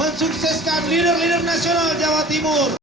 mensukseskan leader-leader nasional Jawa Timur.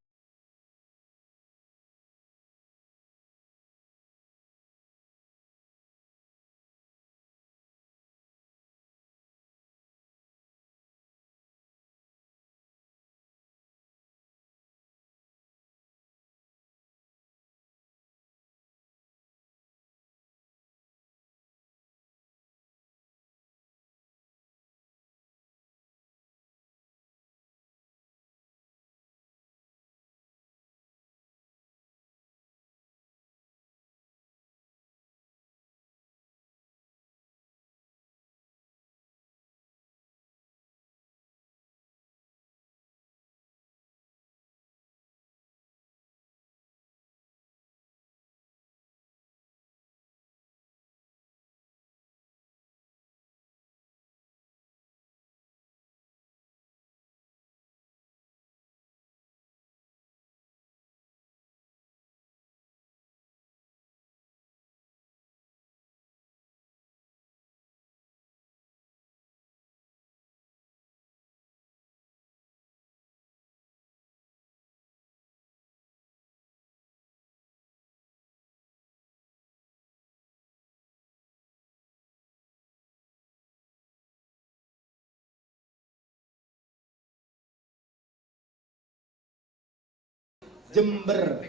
Jember,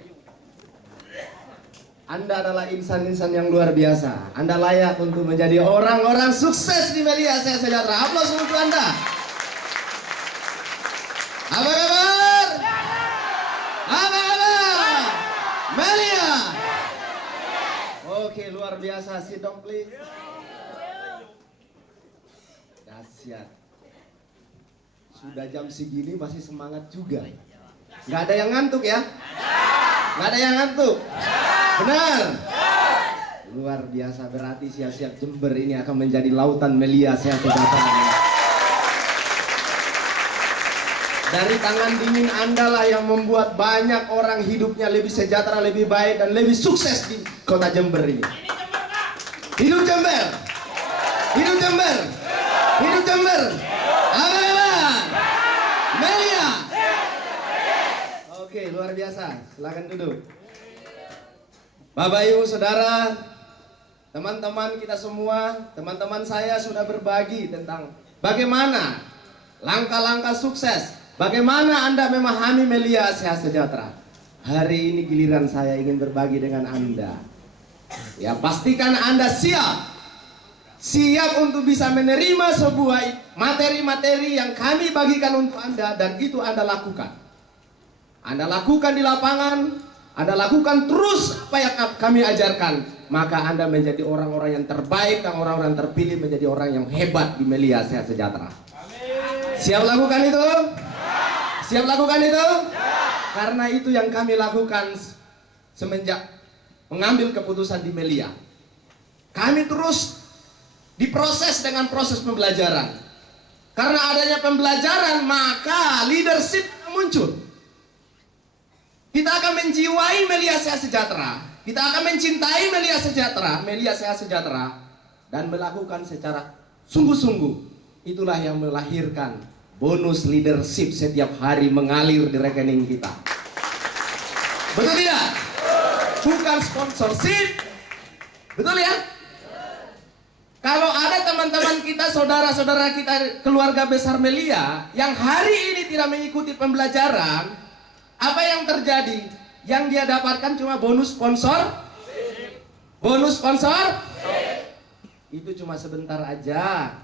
Anda adalah insan-insan yang luar biasa. Anda layak untuk menjadi orang-orang sukses di Melia Sejahtera. Aplaus untuk Anda. Apa kabar? Apa kabar? Melia. Oke, luar biasa. Sit down please. Dahsyat. Sudah jam segini masih semangat juga. Nggak ada yang ngantuk ya? Nggak ada yang ngantuk? Benar? Luar biasa, berarti siap-siap Jember ini akan menjadi lautan Melia Sejahtera. Dari tangan dingin Anda lah yang membuat banyak orang hidupnya lebih sejahtera, lebih baik, dan lebih sukses di kota Jember ini. Hidup Jember! Hidup Jember! Hidup Jember! Apa kabar? Melia! Oke, luar biasa. Silakan duduk. Bapak, Ibu, Saudara, teman-teman kita semua, teman-teman saya sudah berbagi tentang bagaimana langkah-langkah sukses, bagaimana Anda memahami Melia Sejahtera. Hari ini giliran saya ingin berbagi dengan Anda. Ya, pastikan Anda siap untuk bisa menerima sebuah materi-materi yang kami bagikan untuk Anda, dan itu Anda lakukan. Anda lakukan di lapangan, Anda lakukan terus apa yang kami ajarkan, maka Anda menjadi orang-orang yang terbaik dan orang-orang terpilih, menjadi orang yang hebat di Melia Sejahtera. Siap lakukan itu? Siap lakukan itu? Karena itu yang kami lakukan semenjak mengambil keputusan di Melia. Kami terus diproses dengan proses pembelajaran. Karena adanya pembelajaran, maka leadership muncul. Kita akan menjiwai Melia Sejahtera, kita akan mencintai Melia Sejahtera, dan melakukan secara sungguh-sungguh. Itulah yang melahirkan bonus leadership setiap hari mengalir di rekening kita. Betul tidak? Bukan sponsorship. Betul ya? Kalau ada teman-teman kita, saudara-saudara kita, keluarga besar Melia yang hari ini tidak mengikuti pembelajaran, apa yang terjadi? Yang dia dapatkan cuma bonus sponsor. Bonus sponsor itu cuma sebentar aja.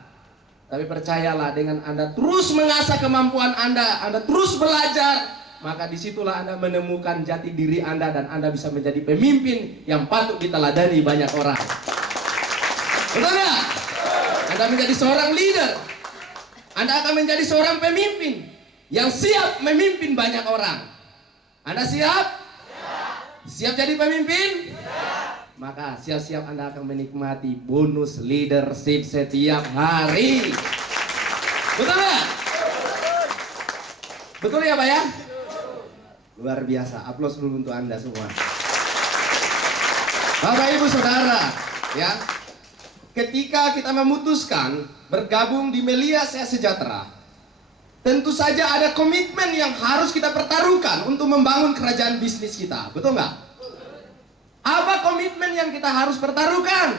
Tapi percayalah, dengan Anda terus mengasah kemampuan Anda terus belajar, maka disitulah Anda menemukan jati diri Anda, dan Anda bisa menjadi pemimpin yang patut diteladani banyak orang. Betul ya? Anda menjadi seorang leader. Anda akan menjadi seorang pemimpin yang siap memimpin banyak orang. Anda siap? Siap jadi pemimpin? Maka siap-siap Anda akan menikmati bonus leadership setiap hari. Betul ya? Betul ya Pak ya? Luar biasa, aplaus dulu untuk Anda semua. Bapak, Ibu, Saudara, ya, ketika kita memutuskan bergabung di Melia Sejahtera, tentu saja ada komitmen yang harus kita pertaruhkan untuk membangun kerajaan bisnis kita. Betul nggak? Apa komitmen yang kita harus pertaruhkan?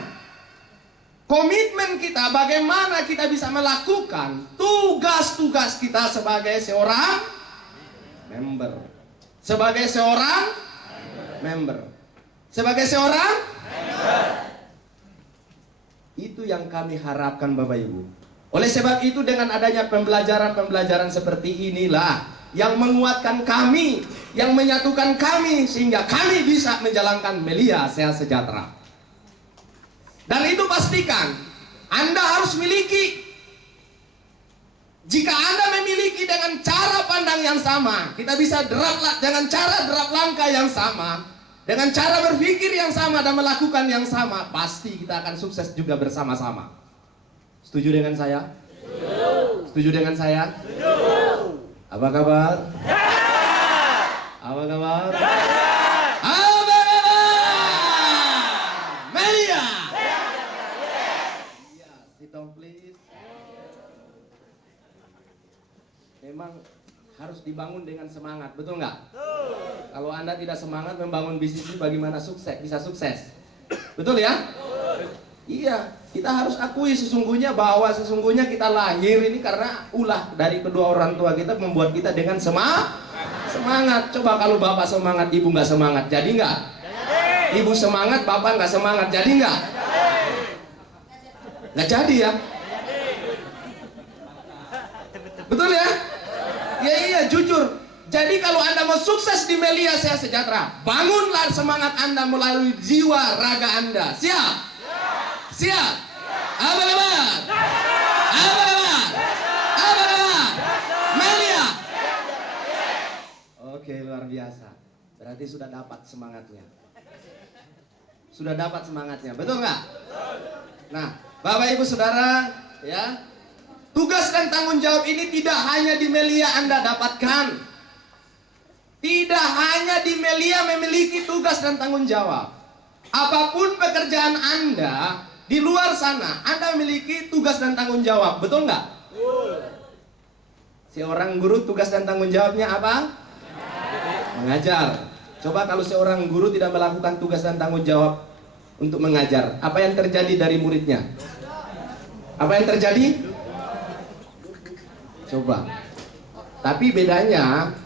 Komitmen kita bagaimana kita bisa melakukan tugas-tugas kita sebagai seorang member. Sebagai seorang member. Sebagai seorang member. Itu yang kami harapkan Bapak Ibu. Oleh sebab itu dengan adanya pembelajaran-pembelajaran seperti inilah yang menguatkan kami, yang menyatukan kami sehingga kami bisa menjalankan Melia Sehat Sejahtera. Dan itu pastikan Anda harus miliki. Jika Anda memiliki dengan cara pandang yang sama, kita bisa dengan cara derap langkah yang sama, dengan cara berpikir yang sama dan melakukan yang sama, pasti kita akan sukses juga bersama-sama. Setuju dengan saya? Setuju dengan saya? Apa kabar? Apa kabar? Apa kabar? Melia! Iya, sit down please. Memang harus dibangun dengan semangat, betul nggak? Kalau Anda tidak semangat membangun bisnis ini bagaimana bisa sukses? Betul ya? Iya, kita harus akui sesungguhnya bahwa sesungguhnya kita lahir ini karena ulah dari kedua orang tua kita membuat kita dengan semangat. Coba kalau bapak semangat, ibu nggak semangat, jadi nggak? Ibu semangat, bapak nggak semangat, jadi nggak? Nggak jadi ya? Betul ya? Ya iya, jujur. Jadi kalau Anda mau sukses di Melia Sehat Sejahtera, bangunlah semangat Anda melalui jiwa raga Anda. Siap? Siap? Apa kabar? Apa kabar? Apa kabar? Melia. Oke, luar biasa. Berarti sudah dapat semangatnya. Sudah dapat semangatnya, betul nggak? Nah, Bapak Ibu Saudara, ya, tugas dan tanggung jawab ini tidak hanya di Melia Anda dapatkan. Tidak hanya di Melia memiliki tugas dan tanggung jawab. Apapun pekerjaan Anda di luar sana, Anda memiliki tugas dan tanggung jawab, betul nggak? Seorang guru tugas dan tanggung jawabnya apa? Mengajar. Coba kalau seorang guru tidak melakukan tugas dan tanggung jawab untuk mengajar, apa yang terjadi dari muridnya? Apa yang terjadi? Coba. Tapi bedanya,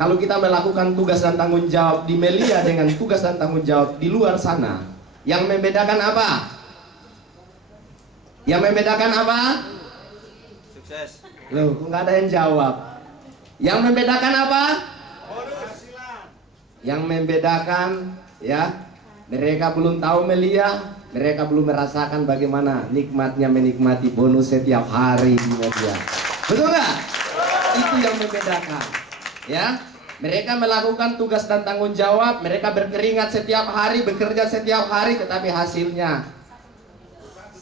kalau kita melakukan tugas dan tanggung jawab di Melia dengan tugas dan tanggung jawab di luar sana, yang membedakan apa? Yang membedakan apa? Sukses. Loh, kok nggak ada yang jawab? Yang membedakan apa? Yang membedakan, ya, mereka belum tahu Melia, mereka belum merasakan bagaimana nikmatnya menikmati bonus setiap hari di Melia. Betul nggak? Itu yang membedakan. Ya, mereka melakukan tugas dan tanggung jawab, mereka berkeringat setiap hari, bekerja setiap hari, tetapi hasilnya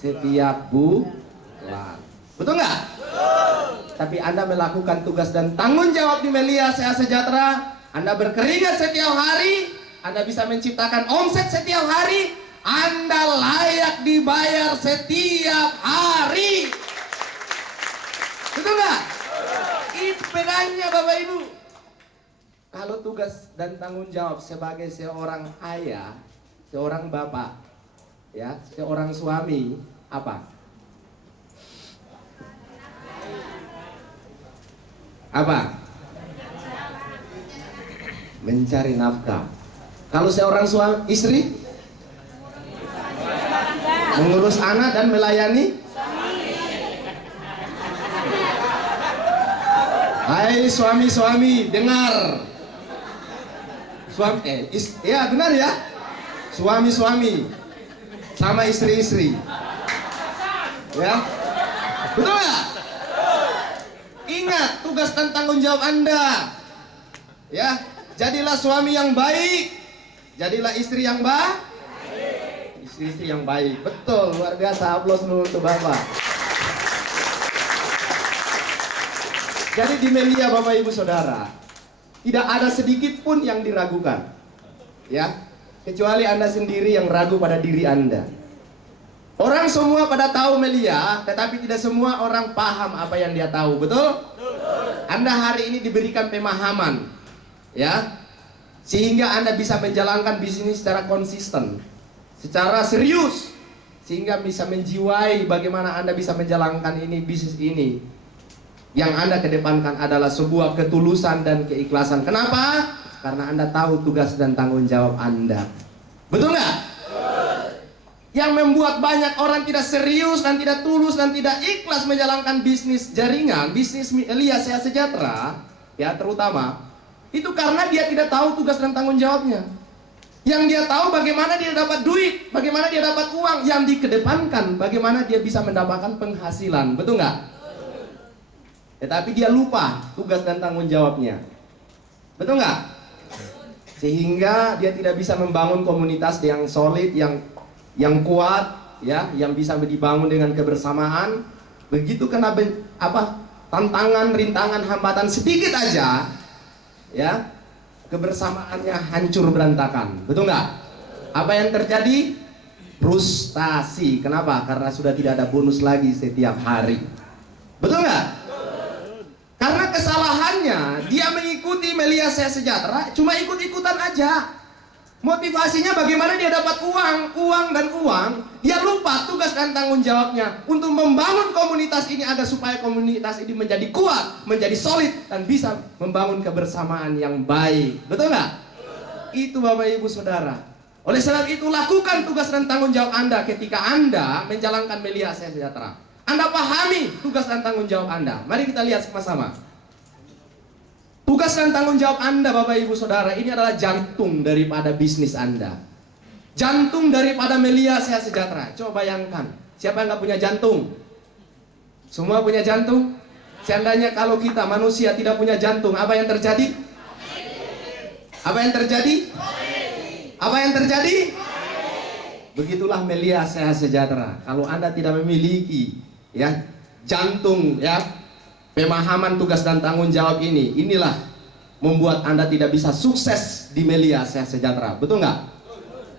setiap bulan. Betul nggak? Tapi Anda melakukan tugas dan tanggung jawab di Melia Sehat Sejahtera, Anda berkeringat setiap hari, Anda bisa menciptakan omset setiap hari, Anda layak dibayar setiap hari. Betul nggak? Itu bedanya Bapak Ibu. Kalau tugas dan tanggung jawab sebagai seorang ayah, seorang bapak, ya, seorang suami, apa? Apa? Mencari nafkah. Kalau seorang suami, istri, mengurus anak dan melayani. Hai suami-suami, dengar. Ya benar ya. Suami-suami sama istri-istri. Ya. Betul nggak? Ingat tugas dan tanggung jawab Anda. Ya, jadilah suami yang baik, jadilah istri yang baik. Istri-istri yang baik. Betul, luar biasa. Aplaus dulu untuk Bapak. Jadi di Melia Bapak Ibu Saudara, tidak ada sedikit pun yang diragukan. Ya, kecuali Anda sendiri yang ragu pada diri Anda. Orang semua pada tahu Melia, tetapi tidak semua orang paham apa yang dia tahu, betul? Anda hari ini diberikan pemahaman, ya, sehingga Anda bisa menjalankan bisnis secara konsisten, secara serius, sehingga bisa menjiwai bagaimana Anda bisa menjalankan ini bisnis ini. Yang Anda kedepankan adalah sebuah ketulusan dan keikhlasan. Kenapa? Karena Anda tahu tugas dan tanggung jawab Anda. Betul nggak? Yang membuat banyak orang tidak serius dan tidak tulus dan tidak ikhlas menjalankan bisnis jaringan, bisnis Melia Sehat Sejahtera, ya terutama, itu karena dia tidak tahu tugas dan tanggung jawabnya. Yang dia tahu bagaimana dia dapat duit, bagaimana dia dapat uang. Yang dikedepankan bagaimana dia bisa mendapatkan penghasilan. Betul nggak? Tetapi dia lupa tugas dan tanggung jawabnya. Betul nggak? Sehingga dia tidak bisa membangun komunitas yang solid, yang kuat, ya, yang bisa dibangun dengan kebersamaan. Begitu kena tantangan, rintangan, hambatan sedikit aja, ya, kebersamaannya hancur berantakan. Betul nggak? Apa yang terjadi? Frustasi. Kenapa? Karena sudah tidak ada bonus lagi setiap hari. Betul nggak? Karena kesalahannya dia mengikuti Melia Sehat Sejahtera cuma ikut-ikutan aja. Motivasinya bagaimana dia dapat uang dan uang. Dia lupa tugas dan tanggung jawabnya untuk membangun komunitas ini agar supaya komunitas ini menjadi kuat, menjadi solid dan bisa membangun kebersamaan yang baik. Betul nggak? Itu Bapak Ibu Saudara. Oleh sebab itu lakukan tugas dan tanggung jawab Anda ketika Anda menjalankan Melia Sehat Sejahtera. Anda pahami tugas dan tanggung jawab Anda. Mari kita lihat sama-sama. Tugas dan tanggung jawab Anda Bapak Ibu Saudara ini adalah jantung daripada bisnis Anda. Jantung daripada Melia Sehat Sejahtera. Coba bayangkan, siapa yang nggak punya jantung? Semua punya jantung? Seandainya kalau kita manusia tidak punya jantung, apa yang terjadi? Apa yang terjadi? Apa yang terjadi? Begitulah Melia Sehat Sejahtera. Kalau Anda tidak memiliki, ya, jantung, ya, pemahaman tugas dan tanggung jawab ini, inilah membuat Anda tidak bisa sukses di Melia Sehat Sejahtera. Betul nggak?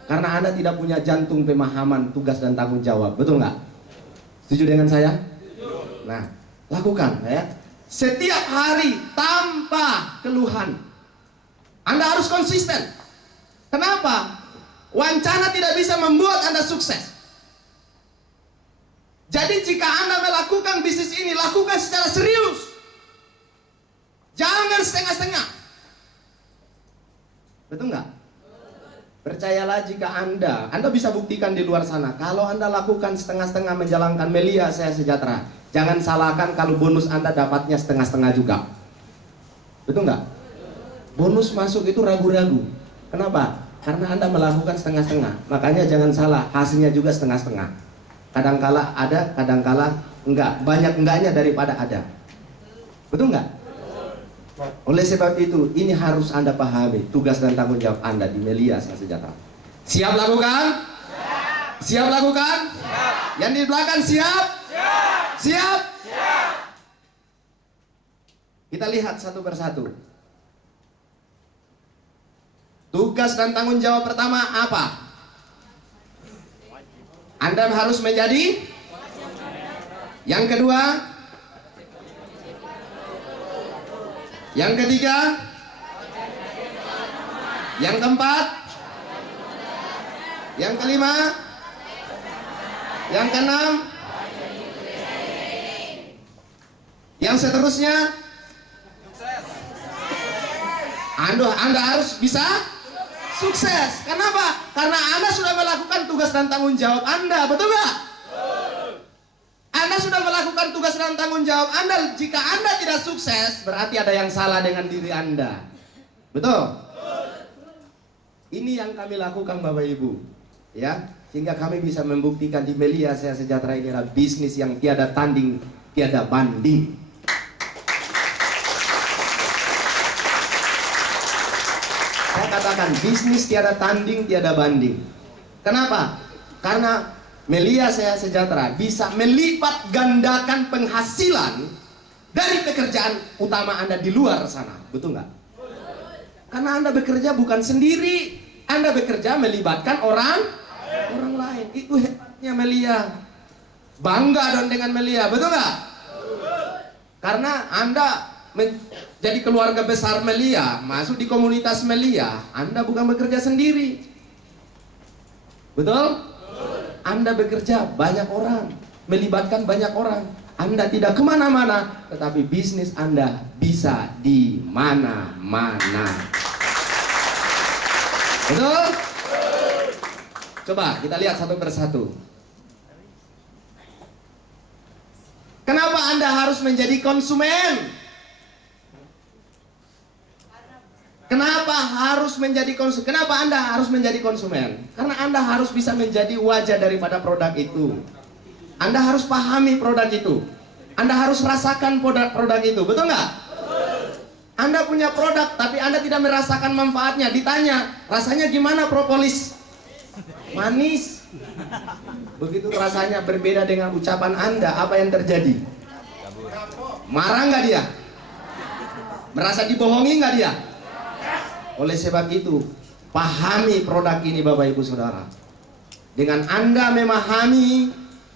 Karena Anda tidak punya jantung pemahaman tugas dan tanggung jawab. Betul nggak? Setuju dengan saya? Nah, lakukan, ya, setiap hari tanpa keluhan. Anda harus konsisten. Kenapa? Wancana tidak bisa membuat Anda sukses. Jadi jika Anda melakukan bisnis ini, lakukan secara serius. Jangan setengah-setengah. Betul nggak? Percayalah jika Anda bisa buktikan di luar sana. Kalau Anda lakukan setengah-setengah menjalankan Melia Sehat Sejahtera, jangan salahkan kalau bonus Anda dapatnya setengah-setengah juga. Betul nggak? Bonus masuk itu ragu-ragu. Kenapa? Karena Anda melakukan setengah-setengah. Makanya jangan salah, hasilnya juga setengah-setengah. Kadangkala ada, kadangkala enggak. Banyak enggaknya daripada ada. Betul enggak? Oleh sebab itu, ini harus Anda pahami tugas dan tanggung jawab Anda di Melia Sehat Sejahtera. Siap lakukan? Siap. Siap lakukan? Siap. Yang di belakang siap? Siap. Siap? Siap. Kita lihat satu persatu. Tugas dan tanggung jawab pertama apa? Anda harus menjadi. Yang kedua. Yang ketiga. Yang keempat. Yang kelima. Yang keenam. Yang seterusnya. Anda harus bisa sukses. Kenapa? Karena Anda sudah melakukan tugas dan tanggung jawab Anda. Betul nggak? Anda sudah melakukan tugas dan tanggung jawab Anda. Jika Anda tidak sukses, berarti ada yang salah dengan diri Anda. Betul? Ini yang kami lakukan Bapak Ibu, ya, sehingga kami bisa membuktikan di Melia Sehat Sejahtera ini adalah bisnis yang tiada tanding, tiada banding. Saya katakan bisnis tiada tanding, tiada banding. Kenapa? Karena Melia Sehat Sejahtera bisa melipat gandakan penghasilan dari pekerjaan utama Anda di luar sana. Betul nggak? Karena Anda bekerja bukan sendiri. Anda bekerja melibatkan orang lain. Itu hebatnya Melia. Bangga dong dengan Melia. Betul nggak? Karena Anda jadi keluarga besar Melia, masuk di komunitas Melia, Anda bukan bekerja sendiri. Betul? Anda bekerja banyak orang, melibatkan banyak orang. Anda tidak kemana-mana, tetapi bisnis Anda bisa di mana-mana. Betul? Coba kita lihat satu persatu. Kenapa Anda harus menjadi konsumen? Kenapa harus menjadi konsumen? Kenapa Anda harus menjadi konsumen? Karena Anda harus bisa menjadi wajah daripada produk itu. Anda harus pahami produk itu. Anda harus rasakan produk itu. Betul nggak? Anda punya produk, tapi Anda tidak merasakan manfaatnya. Ditanya, rasanya gimana propolis? Manis. Begitu rasanya berbeda dengan ucapan Anda, apa yang terjadi? Marah nggak dia? Merasa dibohongi nggak dia? Oleh sebab itu, pahami produk ini Bapak Ibu Saudara. Dengan Anda memahami,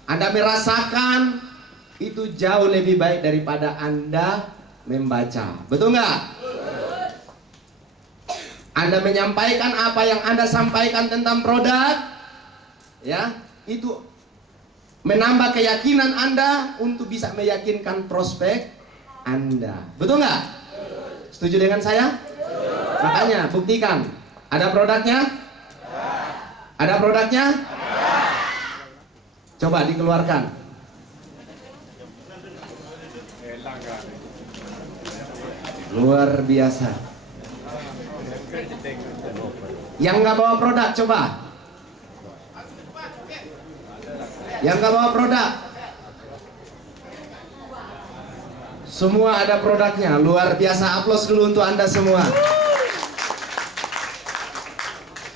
Anda merasakan, itu jauh lebih baik daripada Anda membaca. Betul nggak? Anda menyampaikan apa yang Anda sampaikan tentang produk, ya, itu menambah keyakinan Anda untuk bisa meyakinkan prospek Anda. Betul nggak? Setuju dengan saya? Makanya buktikan. Ada produknya? Ada produknya? Coba dikeluarkan. Luar biasa. Yang nggak bawa produk, coba. Yang nggak bawa produk. Semua ada produknya. Luar biasa. Aplaus dulu untuk Anda semua.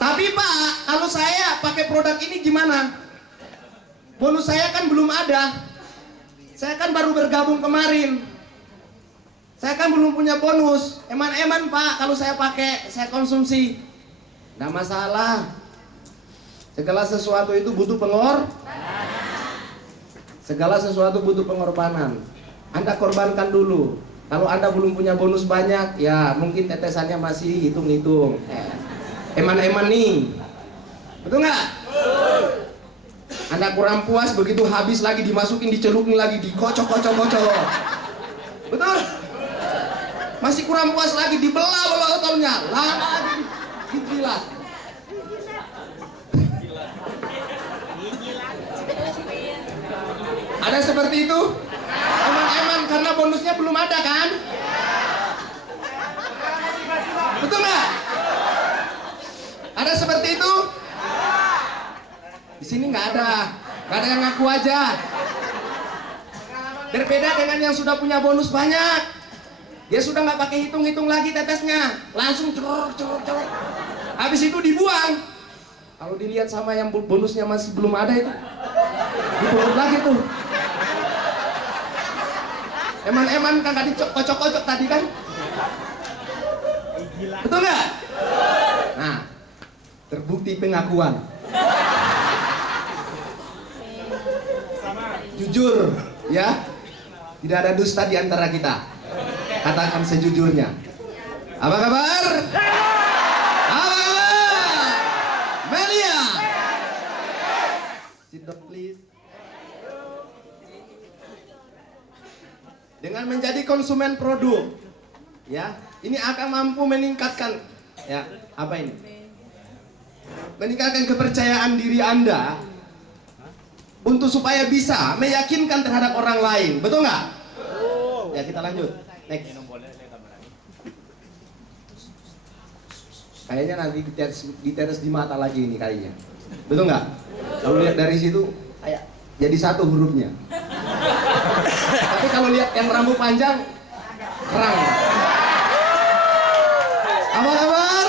Tapi Pak, kalau saya pakai produk ini gimana? Bonus saya kan belum ada. Saya kan baru bergabung kemarin. Saya kan belum punya bonus. Eman-eman Pak, kalau saya pakai, saya konsumsi. Nggak masalah. Segala sesuatu itu butuh Segala sesuatu butuh pengorbanan. Anda korbankan dulu. Kalau Anda belum punya bonus banyak, ya mungkin tetesannya masih hitung-hitung. Eman-eman nih. Betul nggak? Anda kurang puas, begitu habis lagi dimasukin, dicelupin lagi, dikocok-kocok-kocok. Betul? Masih kurang puas lagi, dibelah otolnya, lama lagi dijilat. Ada seperti itu? Eman-eman karena bonusnya belum ada kan? Betul nggak? Ada seperti itu? Di sini nggak ada yang ngaku aja. Berbeda dengan yang sudah punya bonus banyak. Dia sudah nggak pakai hitung-hitung lagi tetesnya, langsung corok. Habis itu dibuang. Kalau dilihat sama yang bonusnya masih belum ada itu, dibuang lagi tuh. Eman-eman kan tadi kocok-kocok tadi kan? Betul nggak? Nah, terbukti pengakuan. Jujur, ya, tidak ada dusta di antara kita. Katakan sejujurnya. Apa kabar? Apa kabar? Melia. Sit down please. Dengan menjadi konsumen produk, ya, ini akan mampu meningkatkan, ya, apa ini? Meningkatkan kepercayaan diri Anda untuk supaya bisa meyakinkan terhadap orang lain. Betul nggak? Ya, kita lanjut. Next. Kayaknya nanti ditetes di mata lagi ini kayaknya. Betul nggak? Kalau lihat dari situ kayak jadi satu hurufnya. Tapi kalau lihat yang rambut panjang, kerang. Apa kabar?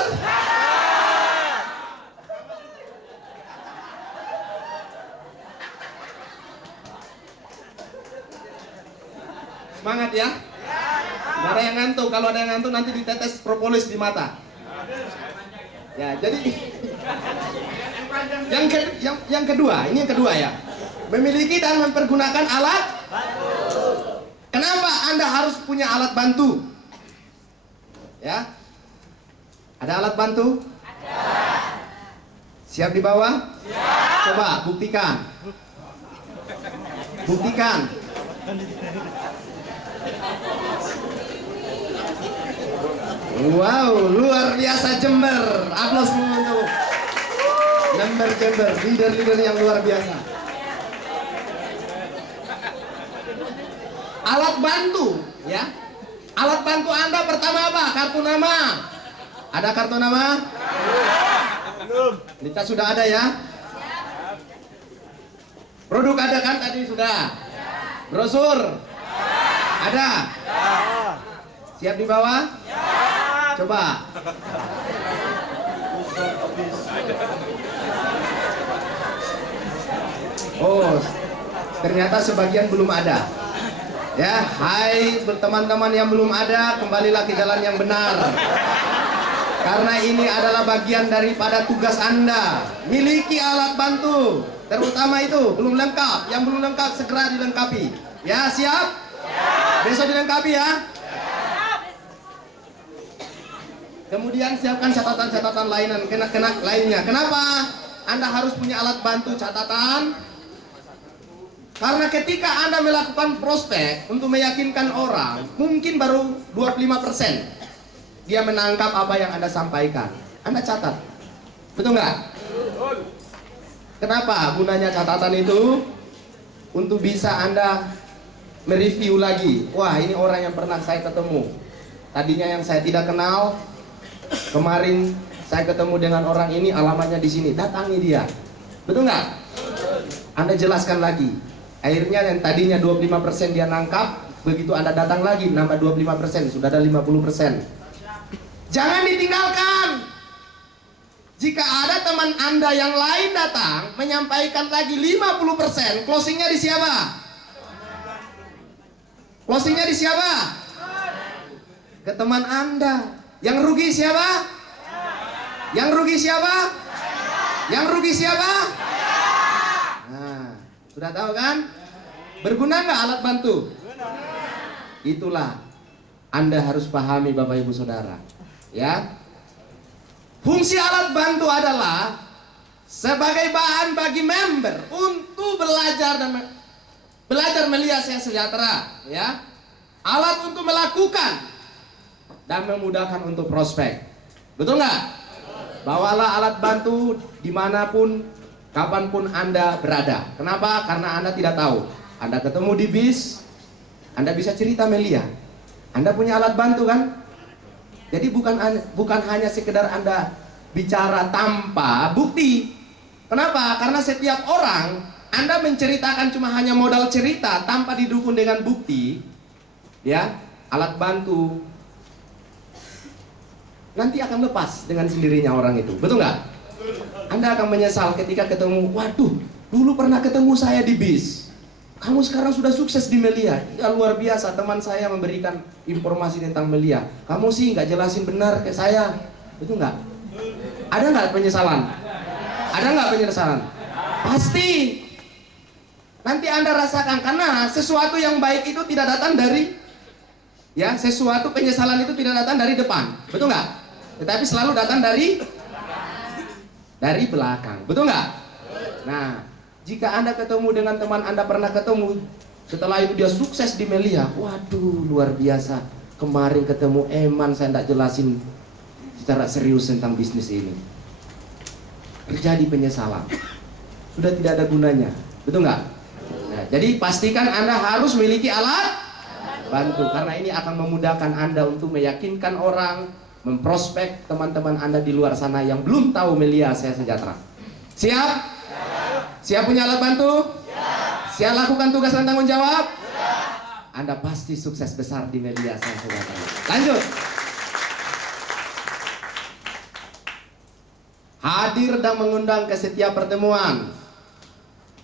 Semangat ya. Nggak ada yang ngantuk. Kalau ada yang ngantuk nanti ditetes propolis di mata. Ya, jadi yang kedua, ini yang kedua ya. Memiliki dan mempergunakan alat. Kenapa Anda harus punya alat bantu? Ya. Ada alat bantu? Ada. Siap di bawah? Siap. Coba buktikan. Buktikan. Wow, luar biasa Jember. Aplaus untuk Jember, leader-leader yang luar biasa. Alat bantu, ya. Alat bantu Anda pertama apa? Kartu nama. Ada kartu nama? Belum. Kita sudah ada ya? Produk ada kan tadi sudah? Brosur? Ada? Siap di bawah? Coba. Oh, ternyata sebagian belum ada. Ya, hai teman-teman yang belum ada, kembalilah ke jalan yang benar. Karena ini adalah bagian daripada tugas Anda. Miliki alat bantu, terutama itu belum lengkap. Yang belum lengkap segera dilengkapi. Ya, siap? Besok dilengkapi ya. Kemudian siapkan catatan-catatan lainnya. Kenapa Anda harus punya alat bantu catatan? Karena ketika Anda melakukan prospek untuk meyakinkan orang, mungkin baru 25% dia menangkap apa yang Anda sampaikan. Anda catat. Betul nggak? Kenapa gunanya catatan itu? Untuk bisa Anda mereview lagi. Wah, ini orang yang pernah saya ketemu. Tadinya yang saya tidak kenal, kemarin saya ketemu dengan orang ini, alamatnya di sini. Datangi dia. Betul nggak? Anda jelaskan lagi. Akhirnya yang tadinya 25% dia nangkap, begitu Anda datang lagi nambah 25%, sudah ada 50%. Jangan ditinggalkan. Jika ada teman Anda yang lain datang menyampaikan lagi 50%, closingnya di siapa? Closingnya di siapa? Ke teman Anda. Yang rugi siapa? Yang rugi siapa? Yang rugi siapa? Nah, sudah tahu kan? Berguna nggak alat bantu? Itulah Anda harus pahami Bapak Ibu Saudara. Ya, fungsi alat bantu adalah sebagai bahan bagi member untuk belajar melihat yang sejahtera. Ya, alat untuk melakukan dan memudahkan untuk prospek. Betul nggak? Bawalah alat bantu dimanapun, kapanpun Anda berada. Kenapa? Karena Anda tidak tahu. Anda ketemu di bis, Anda bisa cerita Melia. Anda punya alat bantu kan? Jadi bukan hanya sekedar Anda bicara tanpa bukti. Kenapa? Karena setiap orang Anda menceritakan cuma hanya modal cerita tanpa didukung dengan bukti. Ya, alat bantu nanti akan lepas dengan sendirinya orang itu. Betul nggak? Anda akan menyesal ketika ketemu, waduh, dulu pernah ketemu saya di bis. Kamu sekarang sudah sukses di Melia. Ya, luar biasa, teman saya memberikan informasi tentang Melia. Kamu sih nggak jelasin benar ke saya. Itu nggak? Ada nggak penyesalan? Ada nggak penyesalan? Pasti. Nanti Anda rasakan, karena sesuatu yang baik itu tidak datang dari, ya, sesuatu penyesalan itu tidak datang dari depan. Betul nggak? Tetapi selalu datang dari belakang. Betul nggak? Nah, jika Anda ketemu dengan teman Anda pernah ketemu, setelah itu dia sukses di Melia, waduh, luar biasa. Kemarin ketemu Eman, saya tidak jelasin secara serius tentang bisnis ini. Terjadi penyesalan. Sudah tidak ada gunanya. Betul nggak? Nah, jadi pastikan Anda harus memiliki alat bantu, karena ini akan memudahkan Anda untuk meyakinkan orang, memprospek teman-teman Anda di luar sana yang belum tahu Melia Saya Sejahtera. Siap? Siap punya alat bantu? Siap lakukan tugas dan tanggung jawab? Anda pasti sukses besar di Melia Saya Sejahtera. Lanjut. Hadir dan mengundang ke setiap pertemuan.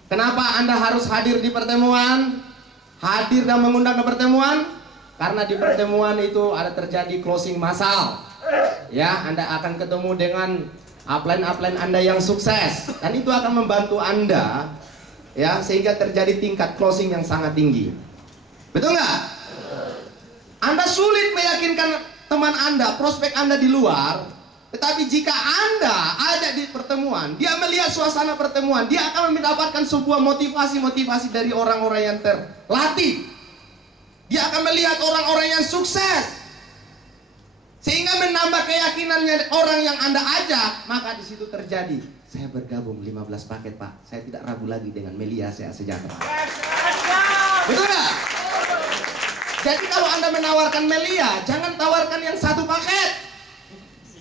Kenapa Anda harus hadir di pertemuan? Hadir dan mengundang ke pertemuan? Karena di pertemuan itu ada terjadi closing massal. Ya, Anda akan ketemu dengan upline Anda yang sukses, dan itu akan membantu Anda, ya, sehingga terjadi tingkat closing yang sangat tinggi. Betul nggak? Anda sulit meyakinkan teman Anda, prospek Anda di luar. Tetapi jika Anda ada di pertemuan, dia melihat suasana pertemuan, dia akan mendapatkan sebuah motivasi-motivasi dari orang-orang yang terlatih. Dia akan melihat orang-orang yang sukses. Sehingga menambah keyakinannya orang yang Anda ajak, maka di situ terjadi, saya bergabung 15 paket Pak, saya tidak ragu lagi dengan Melia Saya Sejahtera. Betul nggak? Jadi kalau Anda menawarkan Melia, jangan tawarkan yang satu paket.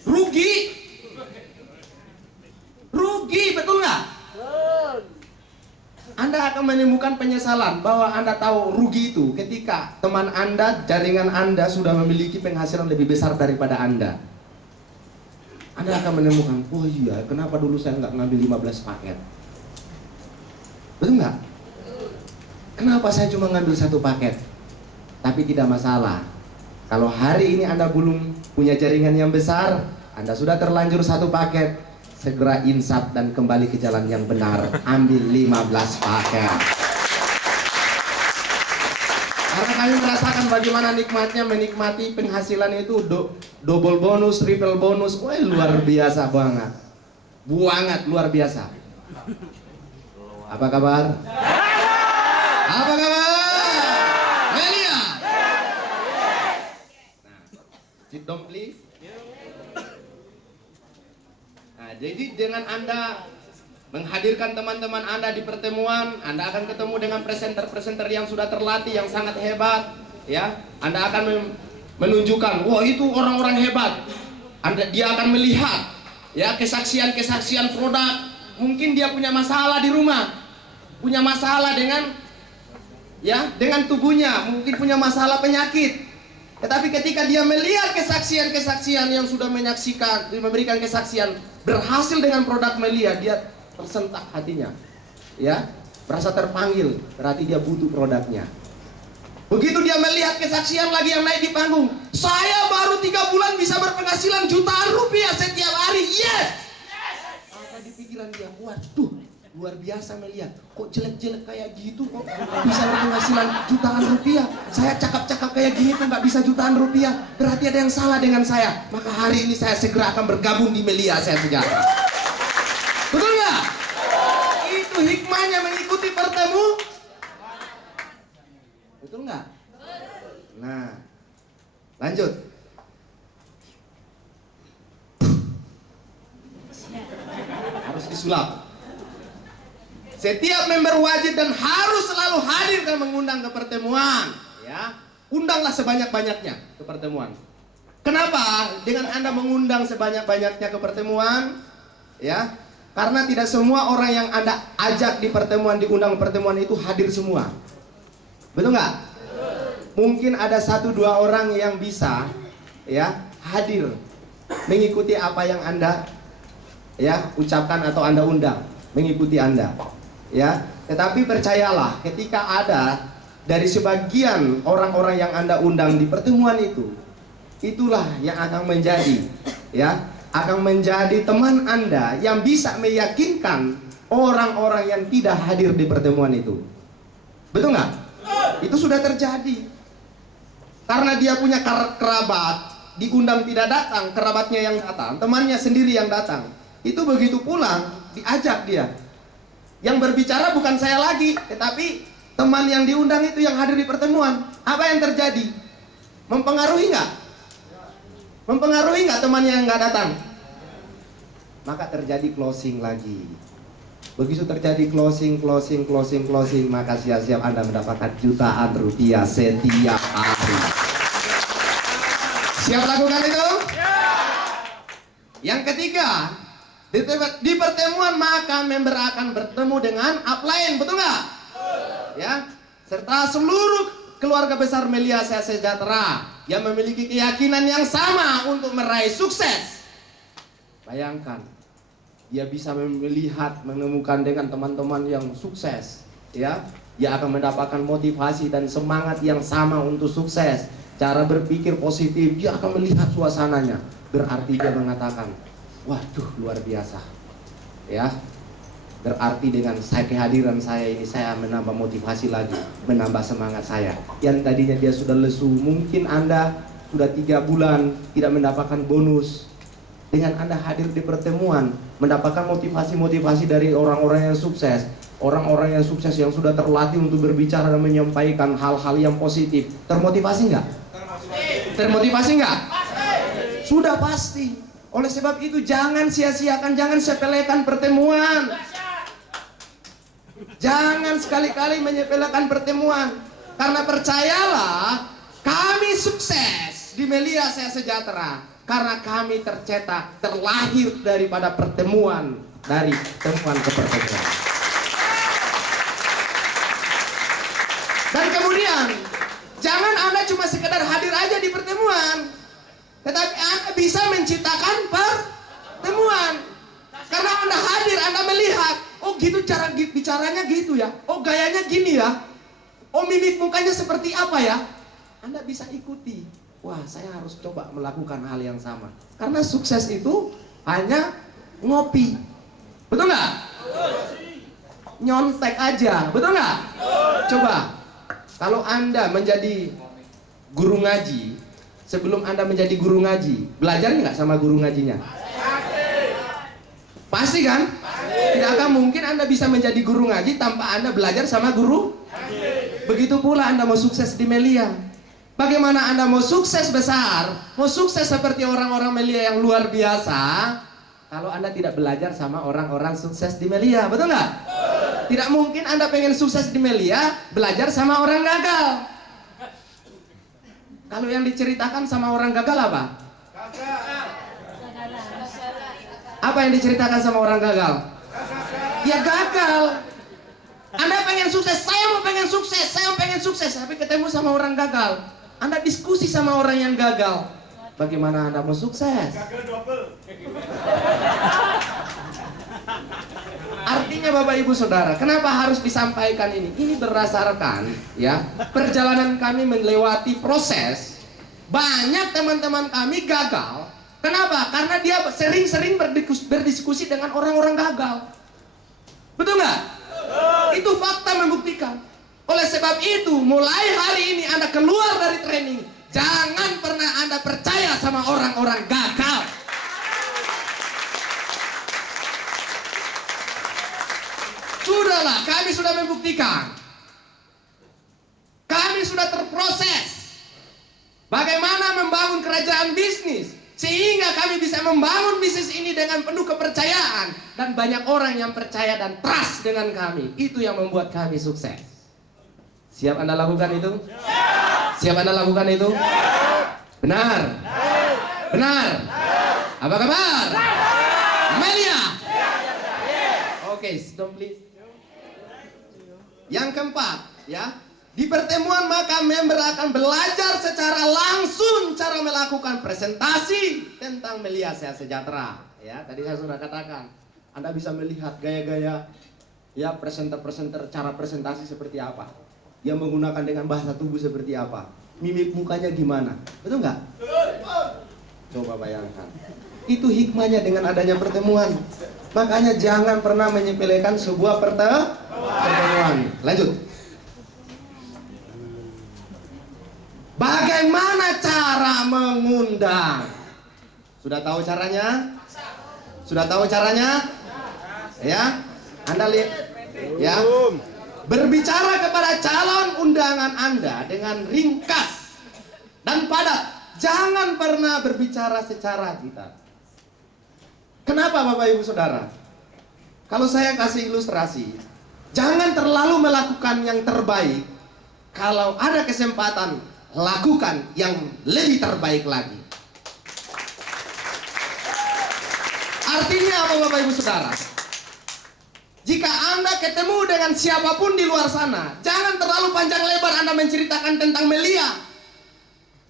Rugi. Rugi, betul nggak? Anda akan menemukan penyesalan bahwa Anda tahu rugi itu ketika teman Anda, jaringan Anda sudah memiliki penghasilan lebih besar daripada Anda. Anda akan menemukan, oh iya, kenapa dulu saya nggak ngambil 15 paket? Betul nggak? Kenapa saya cuma ngambil satu paket? Tapi tidak masalah. Kalau hari ini Anda belum punya jaringan yang besar, Anda sudah terlanjur satu paket, segera insaf dan kembali ke jalan yang benar. Ambil 15 paket. Karena kami merasakan bagaimana nikmatnya menikmati penghasilan itu double bonus, triple bonus. Wah, luar biasa banget. Banget, luar biasa. Apa kabar? Apa kabar? Melia. Nah, sit down please. Nah, jadi dengan Anda menghadirkan teman-teman Anda di pertemuan, Anda akan ketemu dengan presenter-presenter yang sudah terlatih, yang sangat hebat, ya. Anda akan menunjukkan, wah itu orang-orang hebat. Dia akan melihat, ya, kesaksian-kesaksian produk. Mungkin dia punya masalah di rumah, punya masalah dengan, ya, dengan tubuhnya, mungkin punya masalah penyakit. Tetapi ketika dia melihat kesaksian-kesaksian yang sudah menyaksikan, memberikan kesaksian berhasil dengan produk Melia, dia tersentak hatinya, ya, merasa terpanggil, berarti dia butuh produknya. Begitu dia melihat kesaksian lagi yang naik di panggung, saya baru 3 bulan bisa berpenghasilan jutaan rupiah setiap hari, yes. Maka di pikiran dia, waduh, luar biasa Melia, kok jelek-jelek kayak gitu kok bisa berpenghasilan jutaan rupiah. Saya cakap-cakap kayak gini kok nggak bisa jutaan rupiah, berarti ada yang salah dengan saya. Maka hari ini saya segera akan bergabung di Melia Saya Sejahtera. Betul nggak? Itu hikmahnya mengikuti pertemuan. Betul nggak? Nah, lanjut. Harus disulap. Setiap member wajib dan harus selalu hadir dan mengundang ke pertemuan, ya. Undanglah sebanyak-banyaknya ke pertemuan. Kenapa? Dengan Anda mengundang sebanyak-banyaknya ke pertemuan, ya, karena tidak semua orang yang Anda ajak di pertemuan, diundang pertemuan itu hadir semua. Betul nggak? Mungkin ada 1-2 orang yang bisa, ya, hadir mengikuti apa yang Anda, ya, ucapkan atau Anda undang, mengikuti Anda. Ya, tetapi percayalah, ketika ada dari sebagian orang-orang yang Anda undang di pertemuan itu, itulah yang akan menjadi, ya, akan menjadi teman Anda yang bisa meyakinkan orang-orang yang tidak hadir di pertemuan itu. Betul nggak? Itu sudah terjadi. Karena dia punya kerabat, diundang tidak datang, kerabatnya yang datang, temannya sendiri yang datang. Itu begitu pulang, diajak dia. Yang berbicara bukan saya lagi, tetapi teman yang diundang itu yang hadir di pertemuan. Apa yang terjadi? Mempengaruhi nggak? Mempengaruhi nggak temannya yang nggak datang? Maka terjadi closing lagi. Begitu terjadi closing, maka siap-siap Anda mendapatkan jutaan rupiah setiap hari. Siap lakukan itu? Yang ketiga, di pertemuan maka member akan bertemu dengan upline, betul nggak? Ya, serta seluruh keluarga besar Melia Saya Sejahtera yang memiliki keyakinan yang sama untuk meraih sukses. Bayangkan, dia bisa melihat, menemukan dengan teman-teman yang sukses, ya. Dia akan mendapatkan motivasi dan semangat yang sama untuk sukses. Cara berpikir positif, dia akan melihat suasananya. Berarti dia mengatakan, waduh, luar biasa, ya. Berarti dengan kehadiran saya ini, saya menambah motivasi lagi, menambah semangat saya. Yang tadinya dia sudah lesu, mungkin Anda sudah 3 bulan tidak mendapatkan bonus. Dengan Anda hadir di pertemuan, mendapatkan motivasi-motivasi dari orang-orang yang sukses. Orang-orang yang sukses yang sudah terlatih untuk berbicara dan menyampaikan hal-hal yang positif. Termotivasi nggak? Termotivasi nggak? Sudah pasti. Oleh sebab itu jangan sia-siakan, jangan sepelekan pertemuan. Jangan sekali-kali menyepelekan pertemuan. Karena percayalah, kami sukses di Melia Saya Sejahtera karena kami tercetak, terlahir daripada pertemuan, dari temuan ke pertemuan. Dan kemudian, jangan Anda cuma sekedar hadir aja di pertemuan, tetapi Anda bisa menciptakan pertemuan. Karena Anda hadir, Anda melihat, oh gitu cara bicaranya gitu ya, oh gayanya gini ya, oh mimik mukanya seperti apa ya. Anda bisa ikuti. Wah, saya harus coba melakukan hal yang sama. Karena sukses itu hanya ngopi. Betul nggak? Nyontek aja, betul nggak? Coba, kalau Anda menjadi guru ngaji, sebelum Anda menjadi guru ngaji, belajar nggak sama guru ngajinya? Pasti kan? Tidak akan mungkin Anda bisa menjadi guru ngaji tanpa Anda belajar sama guru. Begitu pula Anda mau sukses di Melia. Bagaimana Anda mau sukses besar, mau sukses seperti orang-orang Melia yang luar biasa, kalau Anda tidak belajar sama orang-orang sukses di Melia, betul nggak? Tidak mungkin Anda pengen sukses di Melia, belajar sama orang gagal. Kalau yang diceritakan sama orang gagal apa? Apa yang diceritakan sama orang gagal? Ya gagal. Anda pengen sukses, saya mau pengen sukses, saya mau pengen sukses, tapi ketemu sama orang gagal. Anda diskusi sama orang yang gagal. Bagaimana Anda mau sukses? Artinya Bapak Ibu Saudara, kenapa harus disampaikan ini? Ini berdasarkan ya, perjalanan kami melewati proses. Banyak teman-teman kami gagal. Kenapa? Karena dia sering-sering berdiskusi dengan orang-orang gagal. Betul nggak? Itu fakta membuktikan. Oleh sebab itu, mulai hari ini Anda keluar dari training, jangan pernah Anda percaya sama orang-orang gagal. Sudahlah, kami sudah membuktikan. Kami sudah terproses bagaimana membangun kerajaan bisnis, sehingga kami bisa membangun bisnis ini dengan penuh kepercayaan. Dan banyak orang yang percaya dan trust dengan kami. Itu yang membuat kami sukses. Siap Anda lakukan itu? Siap Anda lakukan itu? Benar? Benar? Apa kabar? Melia? Oke, stop please. Yang keempat, ya. Di pertemuan maka member akan belajar secara langsung cara melakukan presentasi tentang Melia Saya Sejahtera. Ya, tadi saya sudah katakan, Anda bisa melihat gaya-gaya ya presenter-presenter, cara presentasi seperti apa, yang menggunakan dengan bahasa tubuh seperti apa, mimik mukanya gimana, betul nggak? Coba bayangkan, itu hikmahnya dengan adanya pertemuan. Makanya jangan pernah menyepelekan sebuah pertemuan. Lanjut. Bagaimana cara mengundang? Sudah tahu caranya? Sudah tahu caranya? Ya, Anda lihat, ya. Berbicara kepada calon undangan Anda dengan ringkas dan padat. Jangan pernah berbicara secara gitar. Kenapa Bapak Ibu Saudara? Kalau saya kasih ilustrasi, jangan terlalu melakukan yang terbaik. Kalau ada kesempatan, lakukan yang lebih terbaik lagi. Artinya apa Bapak Ibu Saudara? Jika Anda ketemu dengan siapapun di luar sana, jangan terlalu panjang lebar Anda menceritakan tentang Melia.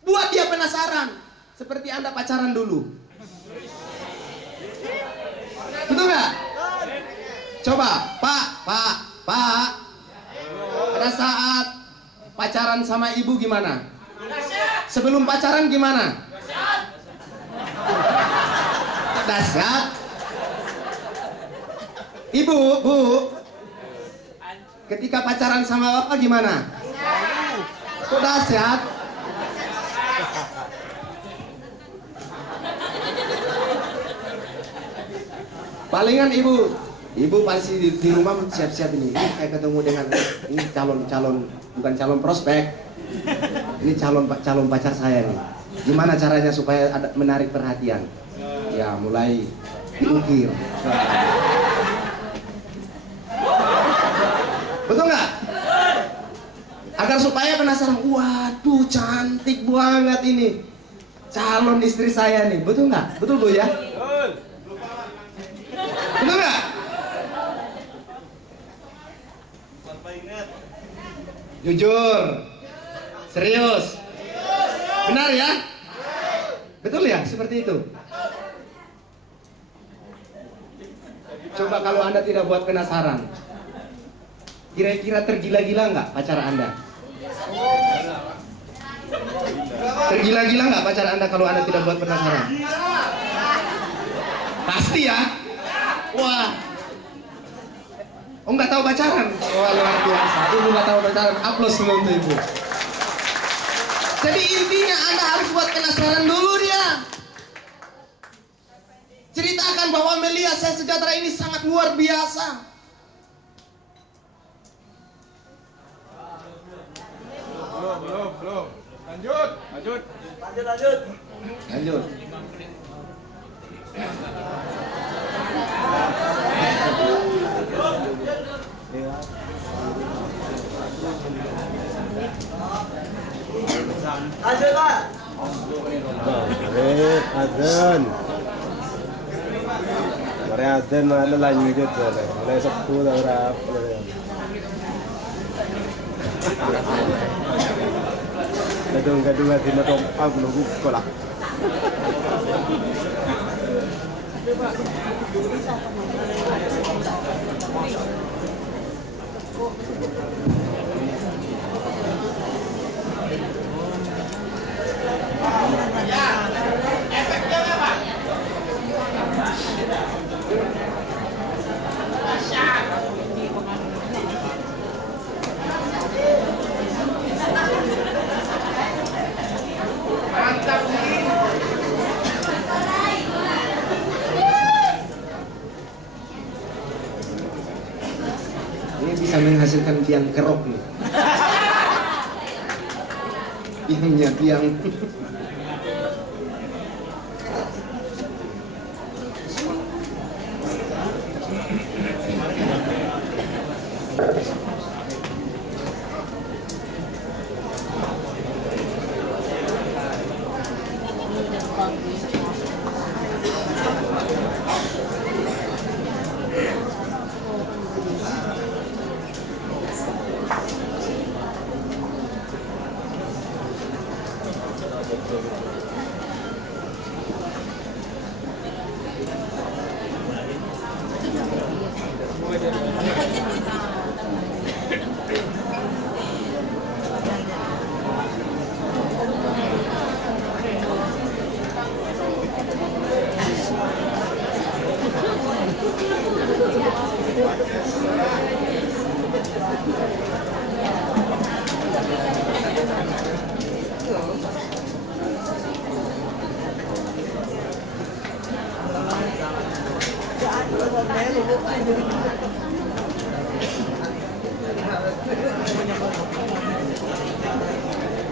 Buat dia penasaran, seperti Anda pacaran dulu. Betul nggak? Coba, Pak. Pada saat pacaran sama ibu gimana? Sebelum pacaran gimana? Dahsyat. Ibu, Bu, ketika pacaran sama bapak gimana? Kok dahsyat? Palingan ibu pasti di rumah siap-siap ini. Saya ketemu dengan ini calon bukan calon prospek. Ini calon pacar saya nih. Gimana caranya supaya menarik perhatian? Ya, mulai diukir. Betul nggak? Agar supaya penasaran, waduh cantik banget ini calon istri saya nih. Betul nggak? Betul Bu ya? Betul nggak? Jujur, serius, benar ya? Betul ya? Seperti itu. Coba kalau Anda tidak buat penasaran, kira-kira tergila-gila nggak pacar Anda? Tergila-gila nggak pacar Anda kalau Anda tidak buat penasaran? Pasti ya? Wah. Oh, nggak tahu pacaran? Wah, luar biasa. Ibu nggak tahu pacaran. Aplaus semua untuk ibu. Jadi intinya Anda harus buat penasaran dulu dia. Ceritakan bahwa Melia Saya Sejahtera ini sangat luar biasa. Belum. Lanjut. Azan. Mari azan malah lanjut mulai 10 berapa. Gadung-gadung hati matong aku nunggu kolak. Ini bisa menghasilkan biang kerok nih. Biangnya biang.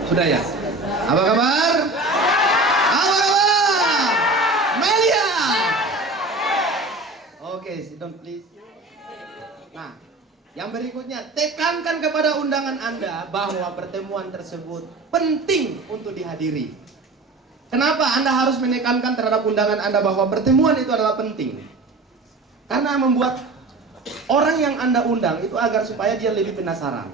Sudah ya? Apa kabar? Apa kabar? Melia. Oke, sit down please. Nah, yang berikutnya, tekankan kepada undangan Anda bahwa pertemuan tersebut penting untuk dihadiri. Kenapa Anda harus menekankan terhadap undangan Anda bahwa pertemuan itu adalah penting? Karena membuat orang yang Anda undang itu agar supaya dia lebih penasaran.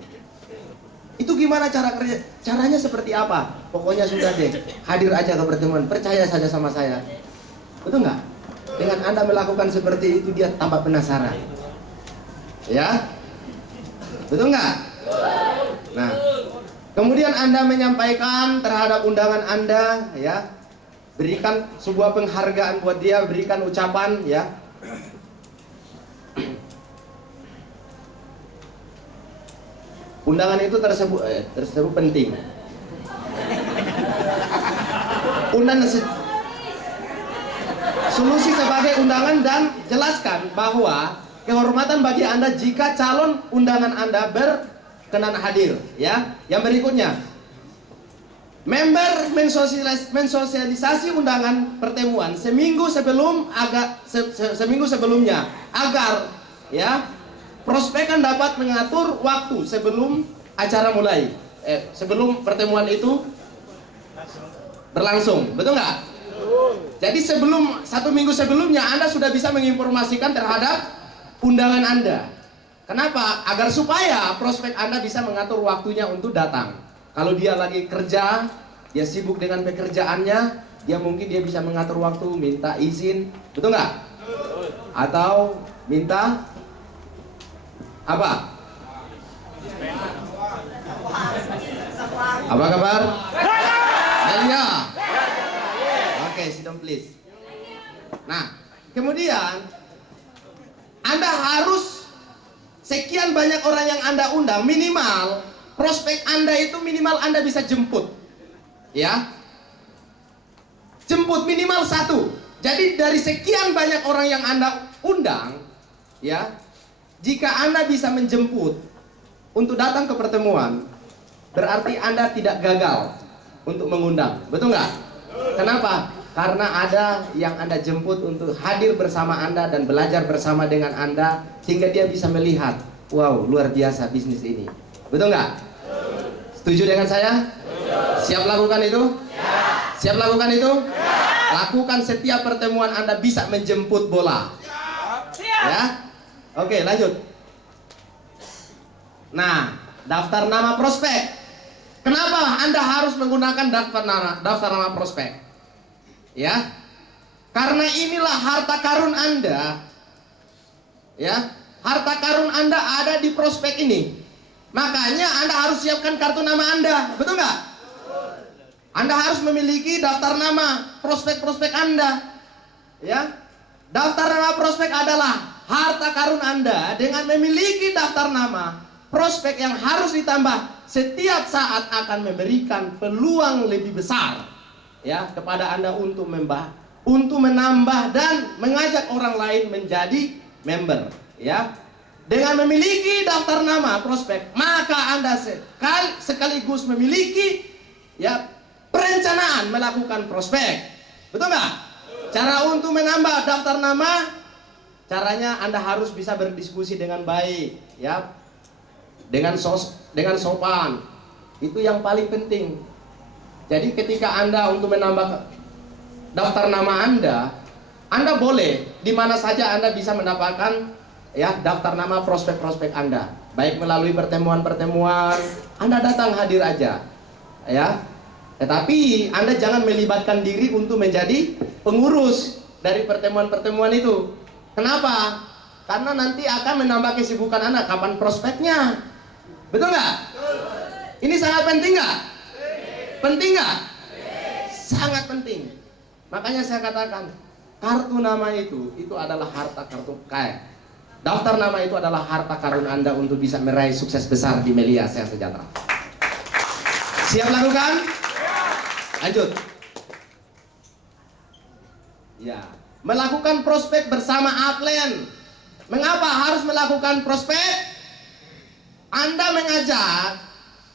Itu gimana caranya seperti apa? Pokoknya sudah deh, hadir aja ke pertemuan, percaya saja sama saya. Betul nggak? Dengan Anda melakukan seperti itu, dia tambah penasaran. Ya? Betul nggak? Nah, kemudian Anda menyampaikan terhadap undangan Anda, ya, berikan sebuah penghargaan buat dia, berikan ucapan, ya. undangan itu tersebut penting. Solusi sebagai undangan dan jelaskan bahwa kehormatan bagi Anda jika calon undangan Anda berkenan hadir. Ya, yang berikutnya, member mensosialisasi undangan pertemuan seminggu sebelumnya agar ya prospek kan dapat mengatur waktu sebelum acara mulai, sebelum pertemuan itu berlangsung, betul nggak? Jadi satu minggu sebelumnya Anda sudah bisa menginformasikan terhadap undangan Anda. Kenapa? Agar supaya prospek Anda bisa mengatur waktunya untuk datang. Kalau dia lagi kerja, dia sibuk dengan pekerjaannya, mungkin dia bisa mengatur waktu, minta izin, betul nggak? Atau minta apa? Apa kabar? Ya. Oke, sit down please. Nah, kemudian Anda harus sekian banyak orang yang Anda undang, minimal prospek Anda itu minimal Anda bisa jemput. Ya. Jemput minimal 1. Jadi dari sekian banyak orang yang Anda undang, ya, jika Anda bisa menjemput untuk datang ke pertemuan, berarti Anda tidak gagal untuk mengundang. Betul nggak? Kenapa? Karena ada yang Anda jemput untuk hadir bersama Anda dan belajar bersama dengan Anda, sehingga dia bisa melihat, wow, luar biasa bisnis ini. Betul nggak? Setuju dengan saya? Siap lakukan itu? Siap lakukan itu? Lakukan setiap pertemuan Anda bisa menjemput bola. Ya? Oke, lanjut. Nah, daftar nama prospek. Kenapa Anda harus menggunakan daftar nama prospek? Ya, karena inilah harta karun Anda. Ya, harta karun Anda ada di prospek ini. Makanya Anda harus siapkan kartu nama Anda, betul nggak? Anda harus memiliki daftar nama prospek-prospek Anda. Ya, daftar nama prospek adalah harta karun Anda. Dengan memiliki daftar nama prospek yang harus ditambah setiap saat akan memberikan peluang lebih besar, ya, kepada Anda untuk menambah dan mengajak orang lain menjadi member, ya. Dengan memiliki daftar nama prospek, maka Anda sekaligus memiliki, ya, perencanaan melakukan prospek. Betul nggak? Cara untuk menambah daftar nama, caranya Anda harus bisa berdiskusi dengan baik, ya, dengan sopan. Itu yang paling penting. Jadi ketika Anda untuk menambah daftar nama Anda boleh di mana saja Anda bisa mendapatkan, ya, daftar nama prospek-prospek Anda. Baik melalui pertemuan-pertemuan, Anda datang hadir aja, ya. Tetapi Anda jangan melibatkan diri untuk menjadi pengurus dari pertemuan-pertemuan itu. Kenapa? Karena nanti akan menambah kesibukan Anda. Kapan prospeknya? Betul nggak? Ini sangat penting nggak? Penting nggak? Sangat penting. Makanya saya katakan, kartu nama itu adalah harta kartu kaya. Daftar nama itu adalah harta karun Anda untuk bisa meraih sukses besar di Melia Saya Sejahtera. Siap lakukan? Lanjut. Ya, melakukan prospek bersama upline. Mengapa harus melakukan prospek? Anda mengajak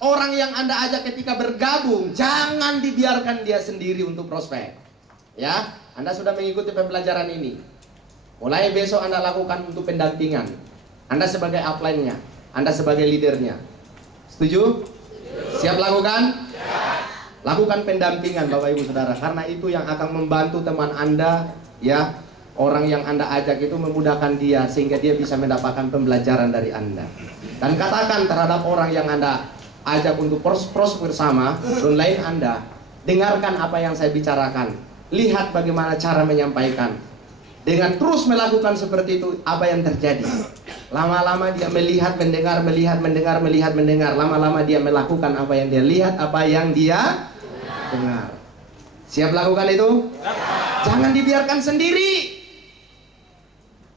orang yang Anda ajak ketika bergabung, jangan dibiarkan dia sendiri untuk prospek. Ya, Anda sudah mengikuti pembelajaran ini. Mulai besok Anda lakukan untuk pendampingan. Anda sebagai upline-nya, Anda sebagai leadernya. Setuju? Siap lakukan? Lakukan pendampingan Bapak Ibu Saudara, karena itu yang akan membantu teman Anda, ya. Orang yang Anda ajak itu memudahkan dia sehingga dia bisa mendapatkan pembelajaran dari Anda. Dan katakan terhadap orang yang Anda ajak untuk pros bersama, online Anda, dengarkan apa yang saya bicarakan. Lihat bagaimana cara menyampaikan. Dengan terus melakukan seperti itu, apa yang terjadi? Lama-lama dia melihat, mendengar, melihat, mendengar, melihat, mendengar. Lama-lama dia melakukan apa yang dia lihat, apa yang dia dengar. Siap lakukan itu? Jangan dibiarkan sendiri.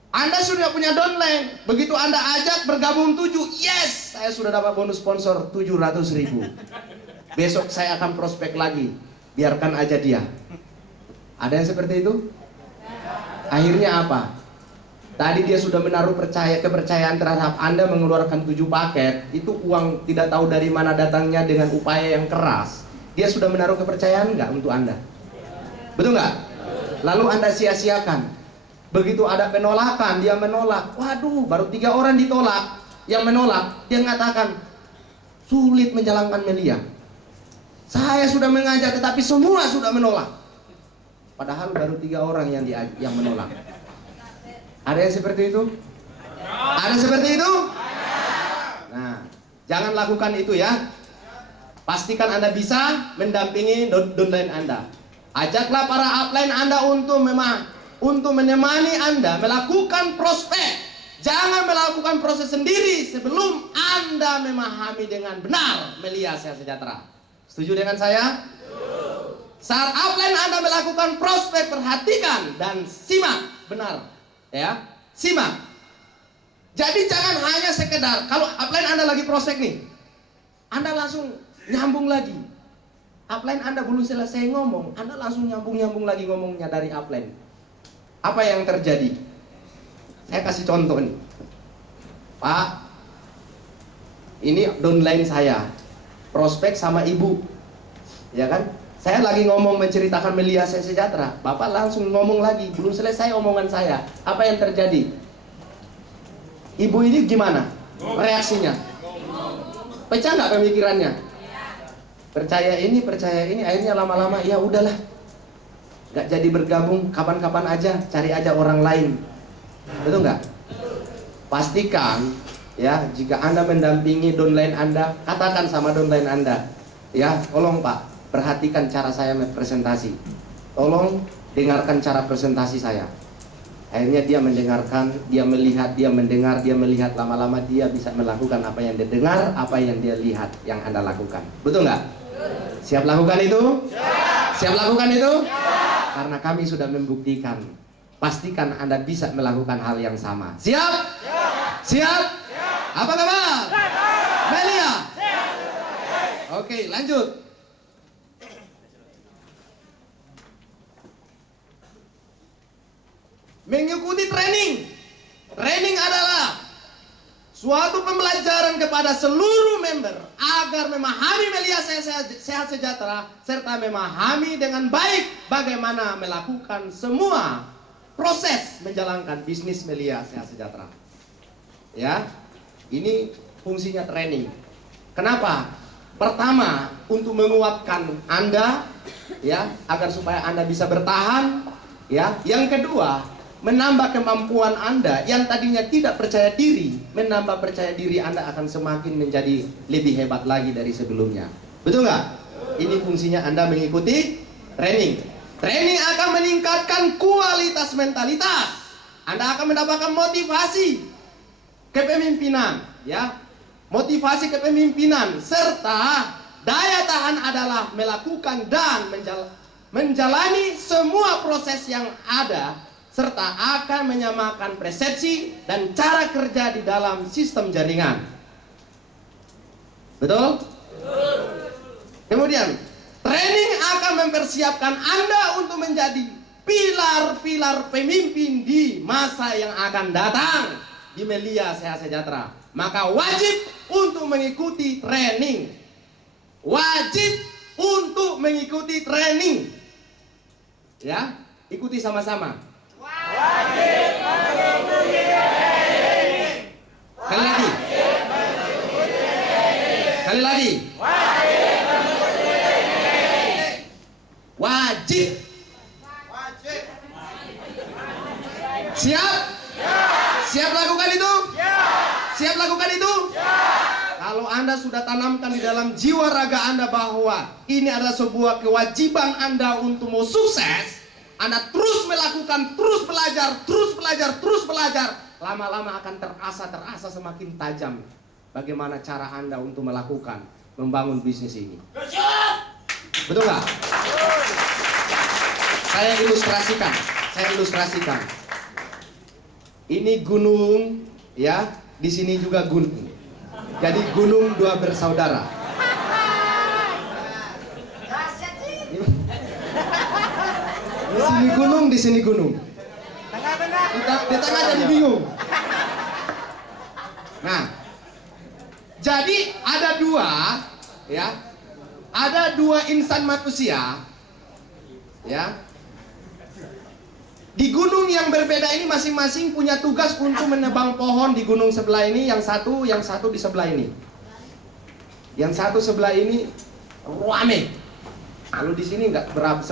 Anda sudah punya downline, begitu Anda ajak bergabung 7, yes, saya sudah dapat bonus sponsor 700.000. Besok saya akan prospek lagi, biarkan aja dia. Ada yang seperti itu? Akhirnya apa? Tadi dia sudah menaruh kepercayaan terhadap Anda mengeluarkan 7 paket, itu uang tidak tahu dari mana datangnya dengan upaya yang keras. Dia sudah menaruh kepercayaan nggak untuk Anda? Betul nggak? Lalu Anda sia-siakan. Begitu ada penolakan, dia menolak. Waduh, baru 3 orang ditolak. Yang menolak, dia mengatakan sulit menjalankan Melia. Saya sudah mengajak, tetapi semua sudah menolak. Padahal baru 3 orang yang menolak. Ada yang seperti itu? Ada seperti itu? Nah, jangan lakukan itu ya. Pastikan Anda bisa mendampingi downline Anda. Ajaklah para upline Anda untuk menemani Anda melakukan prospek. Jangan melakukan proses sendiri sebelum Anda memahami dengan benar Melia Sehat Sejahtera. Setuju dengan saya? Saat upline Anda melakukan prospek, perhatikan dan simak benar, ya, simak. Jadi jangan hanya sekedar kalau upline Anda lagi prospek nih, Anda langsung nyambung lagi. Upline Anda belum selesai ngomong, Anda langsung nyambung lagi ngomongnya dari upline. Apa yang terjadi? Saya kasih contoh nih, Pak. Ini downline saya, prospek sama ibu, ya kan? Saya lagi ngomong menceritakan Melia Sehat Sejahtera, Bapak langsung ngomong lagi, belum selesai omongan saya. Apa yang terjadi? Ibu ini gimana reaksinya? Pecah nggak pemikirannya? Percaya ini, akhirnya lama-lama ya udahlah, nggak jadi bergabung, kapan-kapan aja, cari aja orang lain. Betul nggak? Pastikan ya, jika Anda mendampingi downline Anda, katakan sama downline Anda, ya, tolong Pak, perhatikan cara saya presentasi. Tolong dengarkan cara presentasi saya. Akhirnya dia mendengarkan, dia melihat, dia mendengar, dia melihat, lama-lama dia bisa melakukan apa yang dia dengar, apa yang dia lihat, yang Anda lakukan. Betul nggak? Siap lakukan itu? Siap lakukan itu? Karena kami sudah membuktikan. Pastikan Anda bisa melakukan hal yang sama. Siap? Siap? Apa kabar? Melia? Oke, lanjut. Mengikuti training. Training adalah suatu pembelajaran kepada seluruh member agar memahami Melia Sehat Sejahtera serta memahami dengan baik bagaimana melakukan semua proses menjalankan bisnis Melia Sehat Sejahtera. Ya, ini fungsinya training. Kenapa? Pertama, untuk menguatkan Anda, ya, agar supaya Anda bisa bertahan. Ya, yang kedua, menambah kemampuan Anda yang tadinya tidak percaya diri, menambah percaya diri Anda akan semakin menjadi lebih hebat lagi dari sebelumnya. Betul nggak? Ini fungsinya Anda mengikuti training. Training akan meningkatkan kualitas mentalitas. Anda akan mendapatkan motivasi kepemimpinan, ya, motivasi kepemimpinan serta daya tahan adalah melakukan dan menjalani semua proses yang ada, serta akan menyamakan persepsi dan cara kerja di dalam sistem jaringan. Betul? Kemudian, training akan mempersiapkan Anda untuk menjadi pilar-pilar pemimpin di masa yang akan datang di Melia Sehat Sejahtera. Maka wajib untuk mengikuti training. Wajib untuk mengikuti training. Ya, ikuti sama-sama. Wajib mengikuti training. Sekali lagi. Sekali lagi. Wajib mengikuti training. Wajib. Wajib. Siap? Siap lakukan itu? Siap lakukan itu? Kalau Anda sudah tanamkan di dalam jiwa raga Anda bahwa ini adalah sebuah kewajiban Anda untuk mau sukses, Anda terus melakukan, terus belajar, lama-lama akan terasa semakin tajam bagaimana cara Anda untuk melakukan, membangun bisnis ini. Betul nggak? Saya ilustrasikan. Ini gunung, ya. Di sini juga gunung. Jadi gunung dua bersaudara. Di sini gunung, di sini gunung. Di tengah jadi bingung. Nah, jadi ada dua, ya, ada dua insan manusia, ya. Di gunung yang berbeda ini masing-masing punya tugas untuk menebang pohon di gunung sebelah ini, yang satu di sebelah ini. Yang satu sebelah ini rame. Kalau di sini nggak berapa